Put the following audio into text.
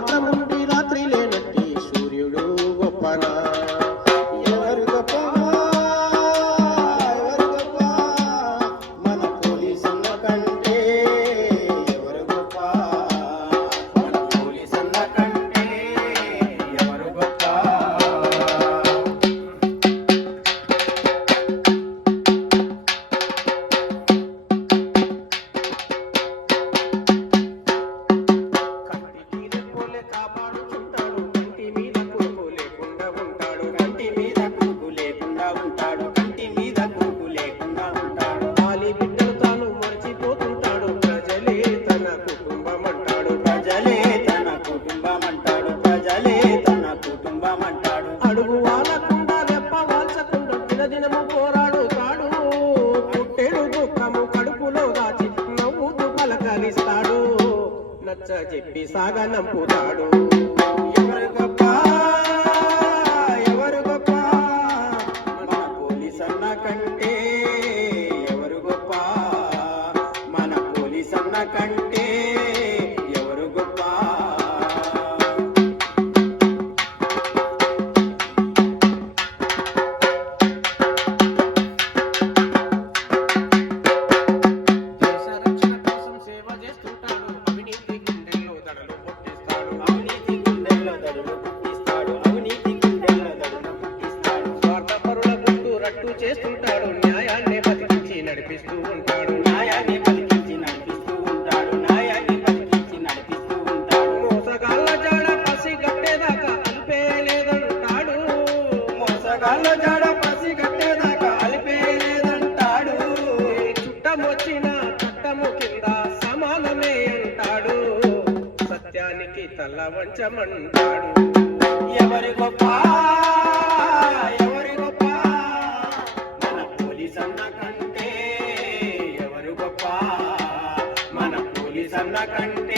మాత్రం ఉండి రాత్రి లేనట్టి సూర్యుడు గొప్పనా ఎవరు గొప్ప ఎవరు గొప్ప మన పోలీసన్న కంటే ఎవరు గొప్ప మన పోలీసన్న కంటే ఎవరు గొప్ప అడుగు వాలకుండా వెప్ప వాల్చకుండా దినదినము పోరాడుతాడు పుట్టెడు దుఃఖము కడుపులో దాచి నవ్వుతూ పలకరిస్తాడు నచ్చ చెప్పి సాగనంపుతాడు ఎవరు గొప్ప ఎవరు గొప్ప మన పోలీసన్న కంటే ఎవరు గొప్ప మన పోలీసన్న కంటే ఎవరు గొప్ప చేస్తుంటాడు న్యాయాన్ని బతికించి నడిపిస్తూ ఉంటాడు న్యాయాన్ని బతికించి నడిపిస్తూ ఉంటాడు న్యాయాన్ని బతికించి నడిపిస్తూ ఉంటాడు మోసగాళ్ళ జాడ పసి గట్టేదాకా అలిపేయలేదంటాడు మోసగాళ్ళ జాడ పసి గట్టేదాకా అలిపేయలేదంటాడు చుట్టం వచ్చిన చట్టము కింద సమానమే అంటాడు సత్యానికి తల వంచమంటాడు ఎవరి గొప్ప ఎవరి గొప్ప మన పోలీసన్న కంటే ఎవరు గొప్ప మన పోలీసన్న కంటే